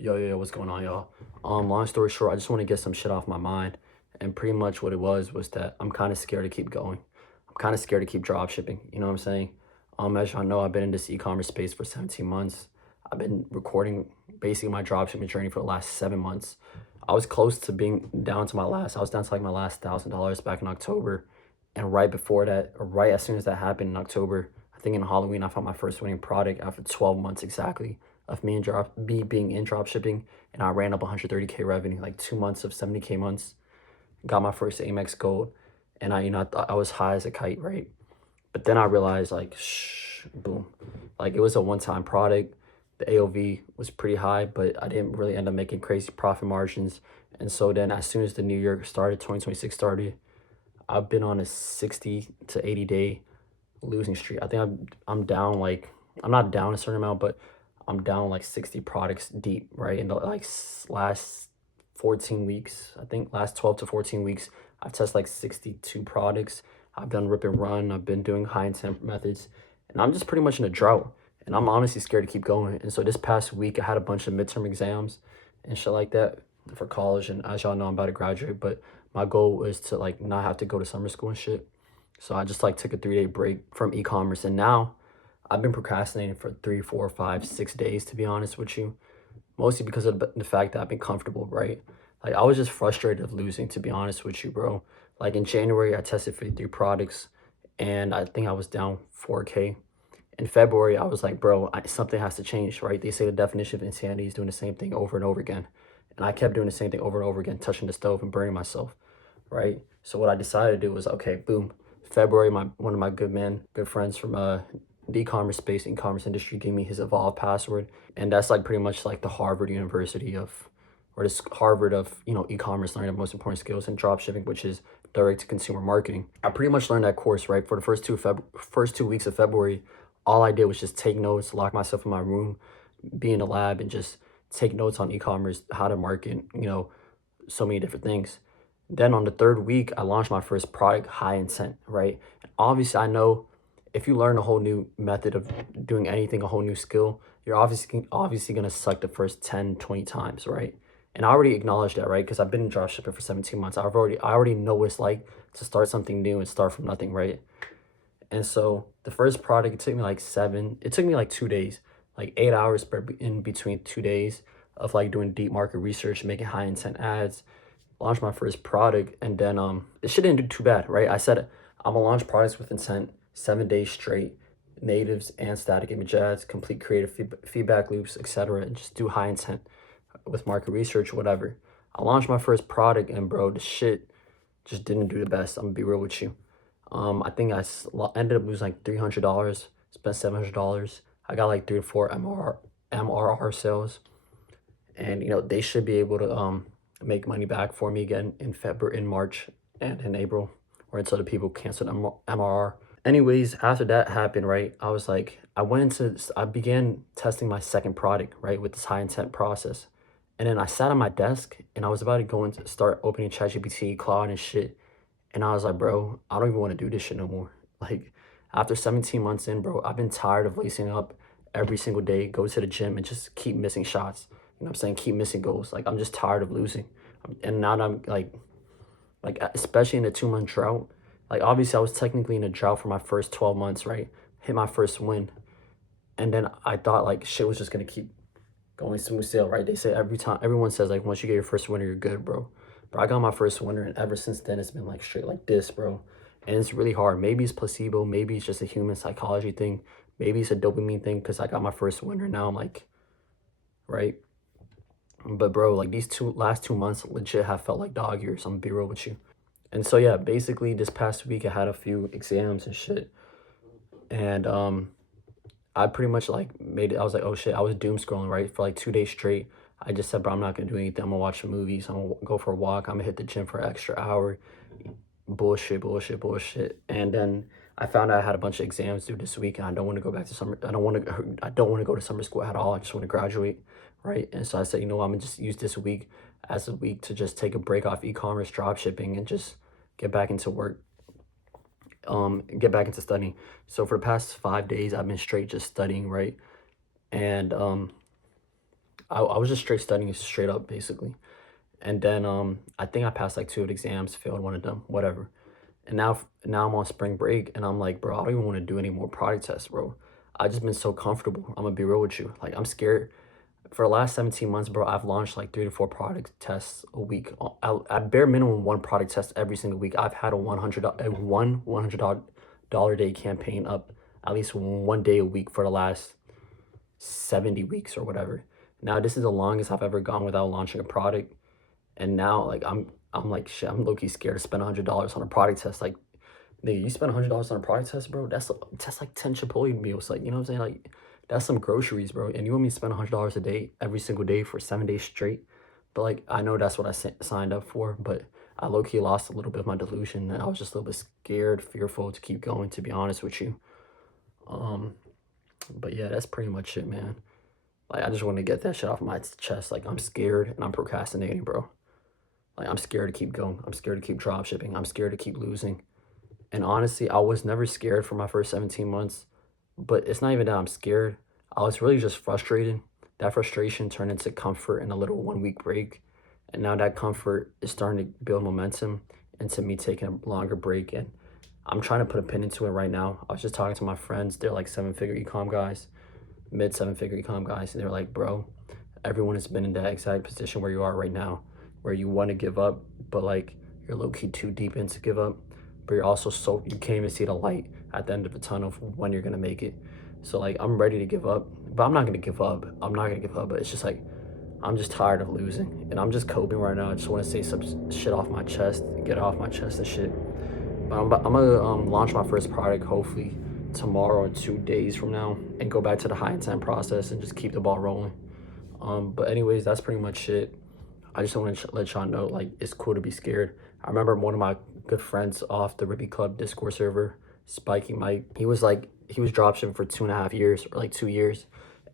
Yo, what's going on, y'all? Long story short, I just want to get some shit off my mind. And pretty much what it was that I'm kind of scared to keep going. I'm kind of scared to keep drop shipping. You know what I'm saying? As y'all know, I've been in this e-commerce space for 17 months. I've been recording basically my drop shipping journey for the last 7 months. I was close to being down to I was down to like my last $1,000 back in October. And right before that, or right as soon as that happened in October, I think in Halloween, I found my first winning product after 12 months exactly of me being in drop shipping, and I ran up 130K revenue, like 2 months of 70K months, got my first Amex gold, and I thought I was high as a kite, right? But then I realized like, boom, like it was a one-time product. The AOV was pretty high, but I didn't really end up making crazy profit margins. And so then as soon as the new year started, 2026 started, I've been on a 60 to 80 day losing streak. I think I'm down like, I'm not down a certain amount, but I'm down like 60 products deep, right? In the like last 14 weeks, I think last 12 to 14 weeks, I've tested like 62 products. I've done rip and run. I've been doing high intent methods, and I'm just pretty much in a drought. And I'm honestly scared to keep going. And so this past week, I had a bunch of midterm exams and shit like that for college. And as y'all know, I'm about to graduate, but my goal was to like not have to go to summer school and shit. So I just like took a 3 day break from e-commerce, and now I've been procrastinating for 3, 4, 5, 6 days, to be honest with you. Mostly because of the fact that I've been comfortable, right? Like I was just frustrated of losing, to be honest with you, bro. Like in January, I tested 53 products and I think I was down 4K. In February, I was like, bro, something has to change, right? They say the definition of insanity is doing the same thing over and over again. And I kept doing the same thing over and over again, touching the stove and burning myself, right? So what I decided to do was, okay, boom. February, one of my good friends from the e-commerce space, e-commerce industry, gave me his Evolve password, and that's like pretty much like the Harvard University of, or this Harvard of e-commerce, learning the most important skills in drop shipping, which is direct to consumer marketing. I pretty much learned that course right for the first 2 weeks of February. All I did was just take notes, lock myself in my room, be in the lab, and just take notes on e-commerce, how to market, so many different things. Then on the third week, I launched my first product, high intent, right? And obviously, I know if you learn a whole new method of doing anything, a whole new skill, you're obviously gonna suck the first 10, 20 times, right? And I already acknowledged that, right? Because I've been in dropshipping for 17 months. I already know what it's like to start something new and start from nothing, right? And so the first product, it took me like 2 days, like 8 hours in between 2 days of like doing deep market research, making high intent ads, launched my first product, and then this shit didn't do too bad, right? I said I'm gonna launch products with intent, 7 days straight, natives and static image ads, complete creative feedback loops, etc., and just do high intent with market research, whatever. I launched my first product, and bro, the shit just didn't do the best. I'm gonna be real with you. I think ended up losing like $300, spent $700. I got like 3 to 4 MRR sales, and they should be able to make money back for me again in February, in March, and in April, or until the people canceled MRR. Anyways, after that happened, right, I began testing my second product, right, with this high intent process. And then I sat on my desk and I was about to go and start opening ChatGPT, Claude, and shit. And I was like, bro, I don't even want to do this shit no more. Like, after 17 months in, bro, I've been tired of lacing up every single day, go to the gym and just keep missing shots. You know what I'm saying? Keep missing goals. Like, I'm just tired of losing. And now I'm like especially in a 2 month drought. Like, obviously, I was technically in a drought for my first 12 months, right? Hit my first win. And then I thought, like, shit was just going to keep going smooth sail, right? They say everyone says, like, once you get your first winner, you're good, bro. But I got my first winner, and ever since then, it's been, like, straight like this, bro. And it's really hard. Maybe it's placebo. Maybe it's just a human psychology thing. Maybe it's a dopamine thing because I got my first winner. Now I'm, like, right? But, bro, like, these last 2 months legit have felt like dog years. I'm gonna be real with you. And so, yeah, basically, this past week, I had a few exams and shit. And, I pretty much like made it. I was like, oh shit, I was doom scrolling, right, for like 2 days straight. I just said, bro, I'm not gonna do anything. I'm gonna watch movies. I'm gonna go for a walk. I'm gonna hit the gym for an extra hour. Bullshit. And then I found out I had a bunch of exams due this week, and I don't want to go back to summer. I don't want to go to summer school at all. I just want to graduate, right? And so I said, I'm gonna just use this week as a week to just take a break off e-commerce, drop shipping, and just get back into work, get back into studying. So for the past 5 days, I've been straight just studying, right? And I was just straight studying straight up basically. And then I think I passed like 2 of the exams, failed one of them, whatever. And now I'm on spring break and I'm like, bro, I don't even want to do any more product tests, bro. I just been so comfortable. I'm gonna be real with you. Like I'm scared. For the last 17 months, bro, I've launched like 3 to 4 product tests a week. At bare minimum, one product test every single week. I've had a $100 day campaign up at least one day a week for the last 70 weeks or whatever. Now this is the longest I've ever gone without launching a product. And now like I'm like shit, I'm low-key scared to spend $100 on a product test. Like, nigga, you spend $100 on a product test, bro, that's like 10 Chipotle meals. Like, you know what I'm saying? Like, that's some groceries, bro. And you want me to spend $100 a day every single day for 7 days straight? But like, I know that's what I signed up for, but I low-key lost a little bit of my delusion, and I was just a little bit scared, fearful to keep going, to be honest with you. Um, but yeah, that's pretty much it, man. Like, I just want to get that shit off my chest. Like, I'm scared and I'm procrastinating, bro. Like, I'm scared to keep going. I'm scared to keep drop shipping. I'm scared to keep losing. And honestly, I was never scared for my first 17 months, but it's not even that I'm scared. I was really just frustrated. That frustration turned into comfort in a little 1 week break. And now that comfort is starting to build momentum into me taking a longer break. And I'm trying to put a pin into it right now. I was just talking to my friends. They're like 7-figure e-com guys, mid 7-figure e-com guys. And they're like, bro, everyone has been in that exact position where you are right now, where you want to give up, but like you're low-key too deep in to give up. But you're also you can't even see the light at the end of the tunnel of when you're gonna make it. So like I'm ready to give up, but I'm not gonna give up. I'm not gonna give up, but it's just like I'm just tired of losing, and I'm just coping right now. I just want to say some shit off my chest, get it off my chest and shit. But I'm gonna launch my first product hopefully tomorrow or 2 days from now, and go back to the high intent process and just keep the ball rolling. But anyways, that's pretty much it. I just want to let y'all know, like, it's cool to be scared. I remember one of my good friends off the Ribby Club Discord server, Spiky Mike, he was dropshipping for 2.5 years or like 2 years.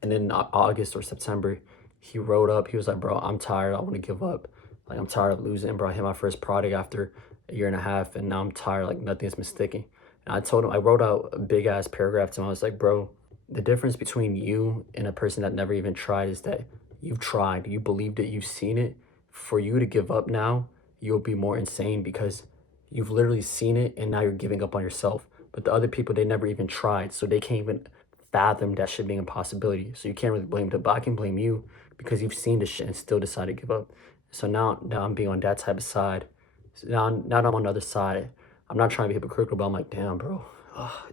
And then in August or September, he wrote up, he was like, bro, I'm tired. I want to give up. Like, I'm tired of losing, bro. I hit my first product after a year and a half, and now I'm tired. Like, nothing's been sticking. And I told him, I wrote out a big ass paragraph to him. I was like, bro, the difference between you and a person that never even tried is that you've tried, you believed it, you've seen it. For you to give up now, you'll be more insane because you've literally seen it and now you're giving up on yourself. But the other people, they never even tried, so they can't even fathom that shit being a possibility. So you can't really blame them, but I can blame you because you've seen the shit and still decided to give up. So now I'm being on that type of side. So now I'm on the other side. I'm not trying to be hypocritical, but I'm like, damn, bro,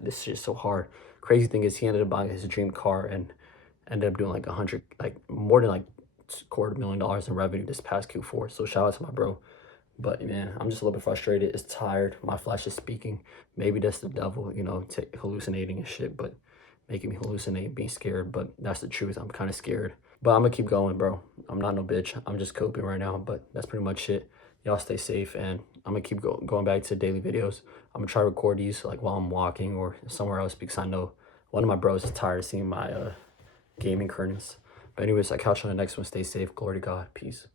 this shit is so hard. Crazy thing is, he ended up buying his dream car and ended up doing like more than like $250,000 in revenue this past Q4. So shout out to my bro. But man, I'm just a little bit frustrated. It's tired. My flesh is speaking. Maybe that's the devil, you know, hallucinating and shit, but making me hallucinate, being scared. But that's the truth. I'm kind of scared. But I'm gonna keep going, bro. I'm not no bitch. I'm just coping right now. But that's pretty much it. Y'all stay safe, and I'm gonna keep going back to daily videos. I'm gonna try to record these like while I'm walking or somewhere else, because I know one of my bros is tired of seeing my gaming curtains. But anyways, I'll catch you on the next one. Stay safe. Glory to God. Peace.